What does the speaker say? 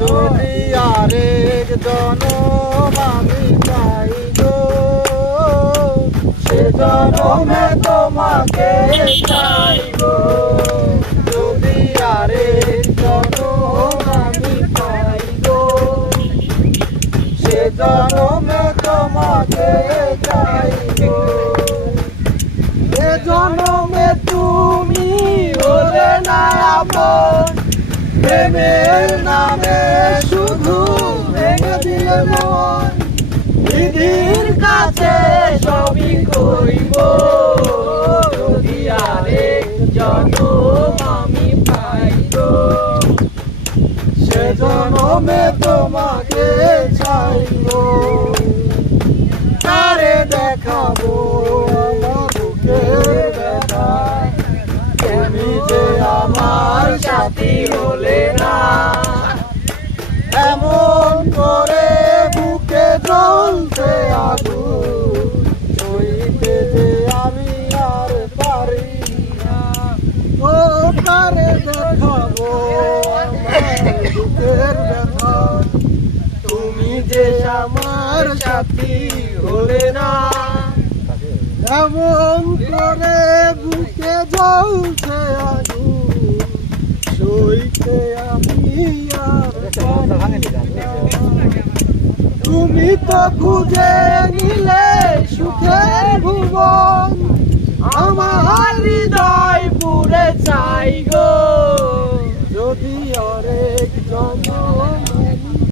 যদি আরেক জনম আমি পাই গো, সে জনমে তোমাকে চাই গো। যদি আরেক জনম আমি পাই গো, সে জনমে তোমাকে চাই গো। এ জনমে তুমি হলে না আপন, প্রেমের নামে শুধু ভেঙে দিলে মন। বিধির কাছে সবই করিব, যদি আরেক জনম আমি পাই গো, সে জনমে তোমাকে চাই গো। কারে দেখাবো আমার বুকের ব্যথা, তুমি যে আমার সাথী হলে না। এমন করে বুকে জ্বলছে আগুন, সইতে যে আমি আর পারি না। ও কারে দেখাবো আমার বুকের ব্যথা, তুমি যে আমার সাথী হলে না। এমন করে বুকে জ্বলছে আগুন, সইতে আমি আর পারি না। তুমি তো খুঁজে নিলে সুখের ভুবন, আমার হৃদয় পুরে চাই গো। যদি